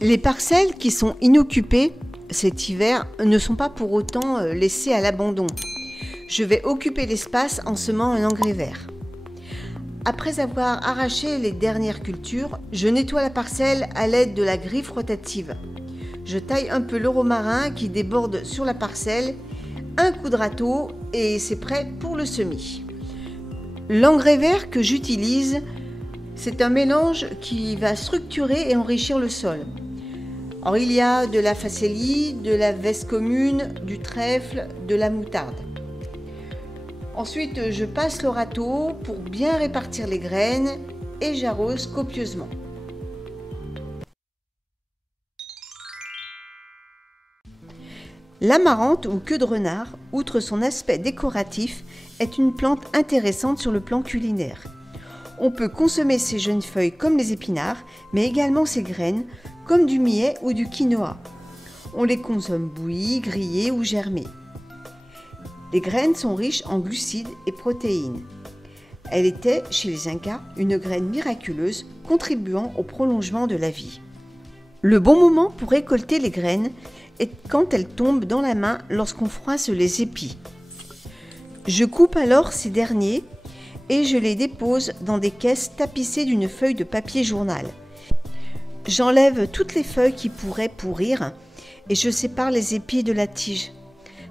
Les parcelles qui sont inoccupées cet hiver ne sont pas pour autant laissées à l'abandon. Je vais occuper l'espace en semant un engrais vert. Après avoir arraché les dernières cultures, je nettoie la parcelle à l'aide de la griffe rotative. Je taille un peu le romarin qui déborde sur la parcelle, un coup de râteau et c'est prêt pour le semis. L'engrais vert que j'utilise, c'est un mélange qui va structurer et enrichir le sol. Alors, il y a de la facélie, de la veste commune, du trèfle, de la moutarde. Ensuite, je passe le râteau pour bien répartir les graines et j'arrose copieusement. L'amarante ou queue de renard, outre son aspect décoratif, est une plante intéressante sur le plan culinaire. On peut consommer ses jeunes feuilles comme les épinards, mais également ses graines, comme du millet ou du quinoa. On les consomme bouillies, grillées ou germées. Les graines sont riches en glucides et protéines. Elle était, chez les Incas, une graine miraculeuse contribuant au prolongement de la vie. Le bon moment pour récolter les graines est quand elles tombent dans la main lorsqu'on froisse les épis. Je coupe alors ces derniers et je les dépose dans des caisses tapissées d'une feuille de papier journal. J'enlève toutes les feuilles qui pourraient pourrir et je sépare les épis de la tige.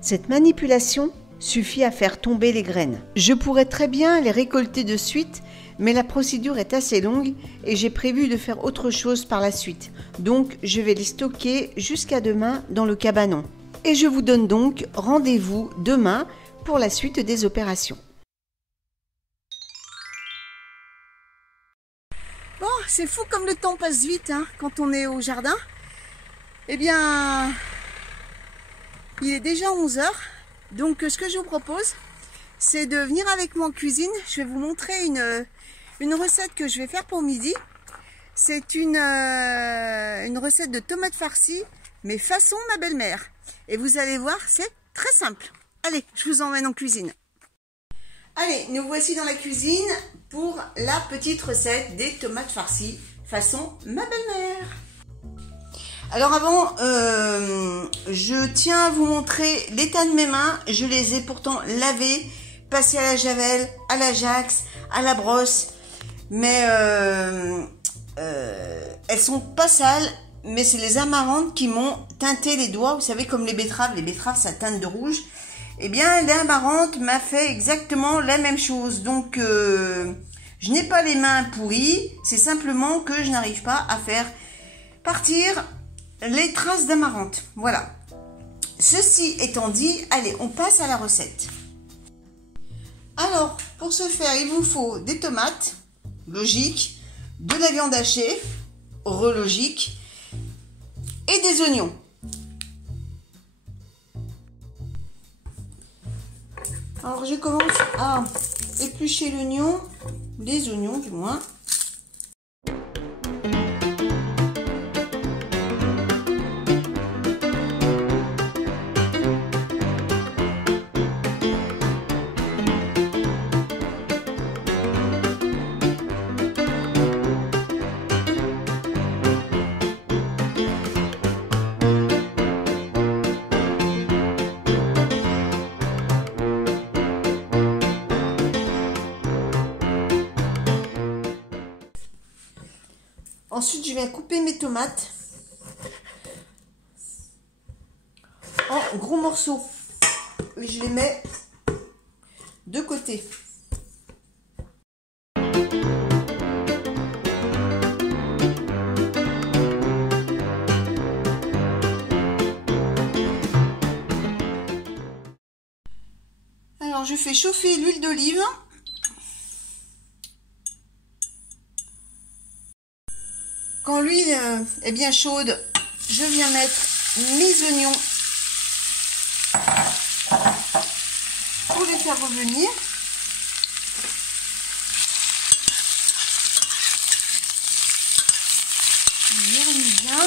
Cette manipulation suffit à faire tomber les graines. Je pourrais très bien les récolter de suite, mais la procédure est assez longue et j'ai prévu de faire autre chose par la suite. Donc je vais les stocker jusqu'à demain dans le cabanon. Et je vous donne donc rendez-vous demain pour la suite des opérations. Bon, c'est fou comme le temps passe vite hein, quand on est au jardin. Eh bien, il est déjà 11 h. Donc ce que je vous propose, c'est de venir avec moi en cuisine. Je vais vous montrer une recette que je vais faire pour midi. C'est une recette de tomates farcies, mais façon ma belle-mère. Et vous allez voir, c'est très simple. Allez, je vous emmène en cuisine. Allez, nous voici dans la cuisine pour la petite recette des tomates farcies façon ma belle-mère. Alors avant, je tiens à vous montrer l'état de mes mains. Je les ai pourtant lavées, passées à la javel, à l'Ajax, à la brosse. Mais elles sont pas sales, mais c'est les amarantes qui m'ont teinté les doigts. Vous savez, comme les betteraves ça teinte de rouge. Eh bien, l'amarante m'a fait exactement la même chose. Donc, je n'ai pas les mains pourries. C'est simplement que je n'arrive pas à faire partir les traces d'amarante. Voilà. Ceci étant dit, allez, on passe à la recette. Alors, pour ce faire, il vous faut des tomates, logique, de la viande hachée, relogique, et des oignons. Alors, je commence à éplucher l'oignon, les oignons du moins. Ensuite, je vais couper mes tomates en gros morceaux et je les mets de côté. Alors, je fais chauffer l'huile d'olive. Quand l'huile est bien chaude, je viens mettre mes oignons pour les faire revenir. Je remets bien.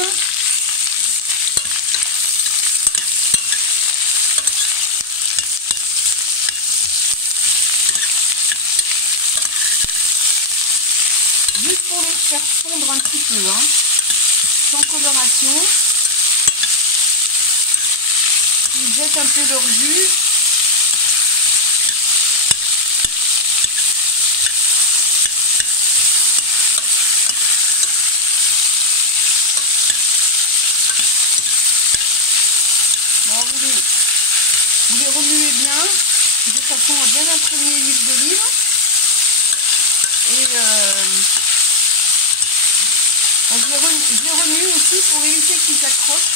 Juste pour les faire fondre un petit peu. Hein. sans coloration, qui jettent un peu leur jus. Bon, vous les remuez bien, de façon à bien imprégner l'huile d'olive. Et je les remue aussi pour éviter qu'ils accrochent.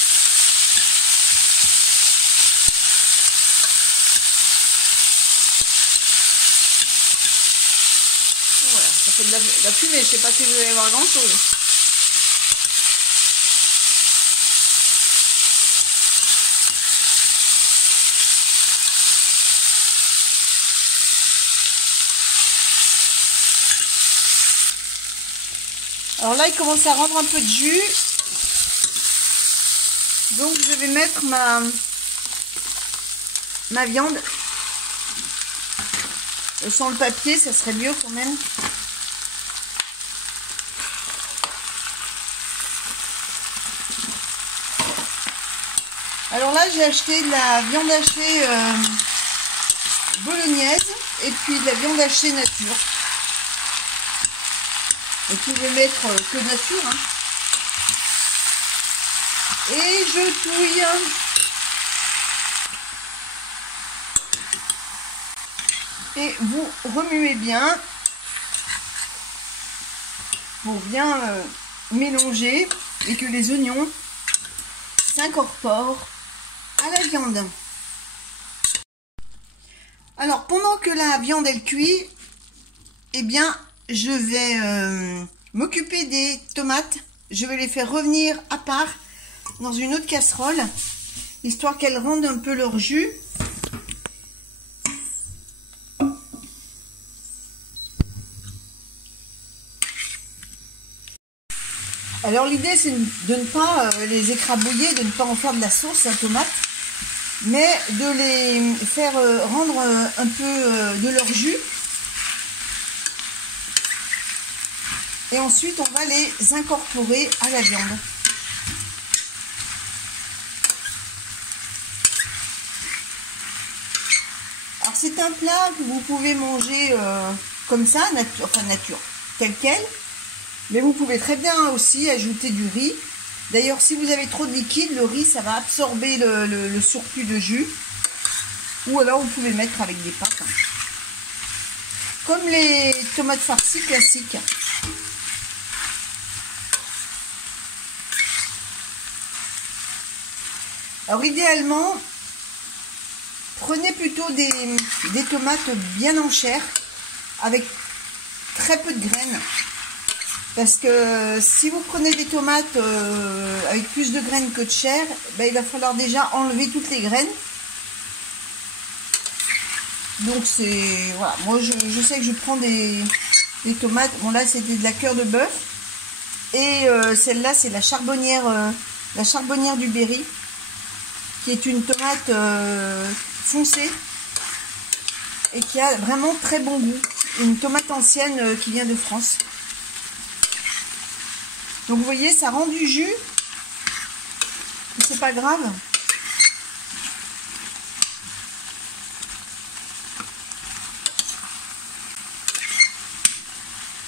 Voilà, ça fait de la fumée, je sais pas si vous allez voir grand chose. Alors là, il commence à rendre un peu de jus. Donc, je vais mettre ma viande. Sans le papier, ça serait mieux quand même. Alors là, j'ai acheté de la viande hachée bolognaise et puis de la viande hachée nature. Vous pouvez mettre que nature. Hein. Et je touille. Et vous remuez bien pour bien mélanger et que les oignons s'incorporent à la viande. Alors pendant que la viande elle cuit, eh bien je vais m'occuper des tomates. Je vais les faire revenir à part dans une autre casserole, histoire qu'elles rendent un peu leur jus. Alors l'idée c'est de ne pas les écrabouiller, de ne pas en faire de la sauce à tomate, mais de les faire rendre un peu de leur jus. Et ensuite, on va les incorporer à la viande. Alors, c'est un plat que vous pouvez manger comme ça, nature, tel quel. Mais vous pouvez très bien aussi ajouter du riz. D'ailleurs, si vous avez trop de liquide, le riz, ça va absorber le surplus de jus. Ou alors, vous pouvez mettre avec des pâtes. Comme les tomates farcies classiques. Alors idéalement, prenez plutôt des tomates bien en chair, avec très peu de graines. Parce que si vous prenez des tomates avec plus de graines que de chair, ben, il va falloir déjà enlever toutes les graines. Donc c'est... Voilà, moi je sais que je prends des tomates. Bon là c'était de la cœur de bœuf. Et celle-là c'est la charbonnière du Berry, qui est une tomate foncée et qui a vraiment très bon goût. Une tomate ancienne qui vient de France. Donc vous voyez, ça rend du jus, mais c'est pas grave.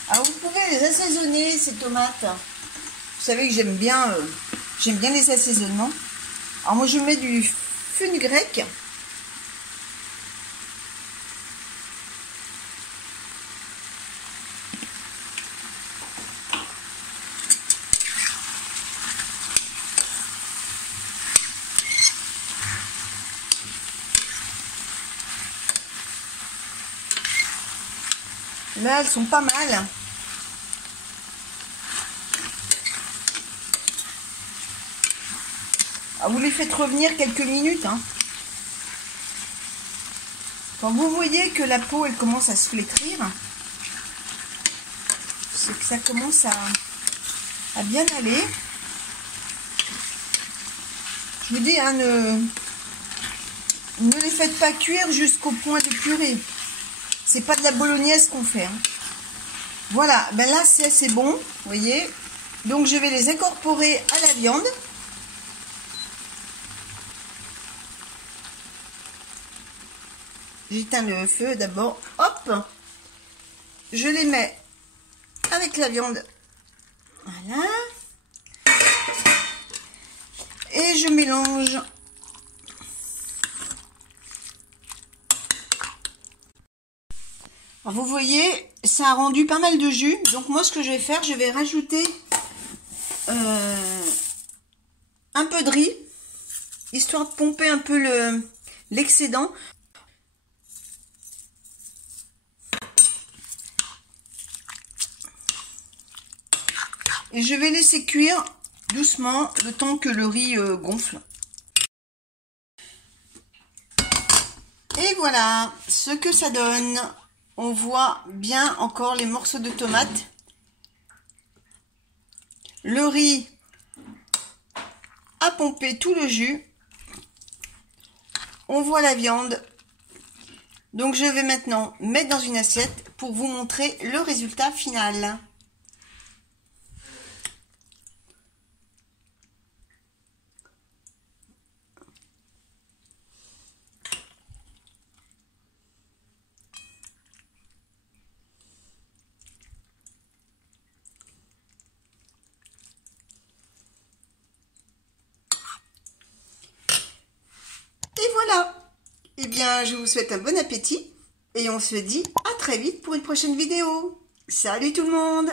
Alors vous pouvez les assaisonner, ces tomates. Vous savez que j'aime bien les assaisonnements. Alors moi je mets du fenugrec. Là elles sont pas mal. Vous les faites revenir quelques minutes. Hein. Quand vous voyez que la peau elle commence à se flétrir, c'est que ça commence à bien aller. Je vous dis, hein, ne les faites pas cuire jusqu'au point de purée. C'est pas de la bolognaise qu'on fait. Hein. Voilà, ben là c'est assez bon, vous voyez. Donc je vais les incorporer à la viande. J'éteins le feu d'abord. Hop! Je les mets avec la viande. Voilà. Et je mélange. Alors vous voyez, ça a rendu pas mal de jus. Donc moi, ce que je vais faire, je vais rajouter un peu de riz, histoire de pomper un peu l'excédent. Et je vais laisser cuire doucement le temps que le riz gonfle. Et voilà ce que ça donne. On voit bien encore les morceaux de tomates. Le riz a pompé tout le jus. On voit la viande. Donc je vais maintenant mettre dans une assiette pour vous montrer le résultat final. Et voilà. Eh bien, je vous souhaite un bon appétit et on se dit à très vite pour une prochaine vidéo. Salut tout le monde!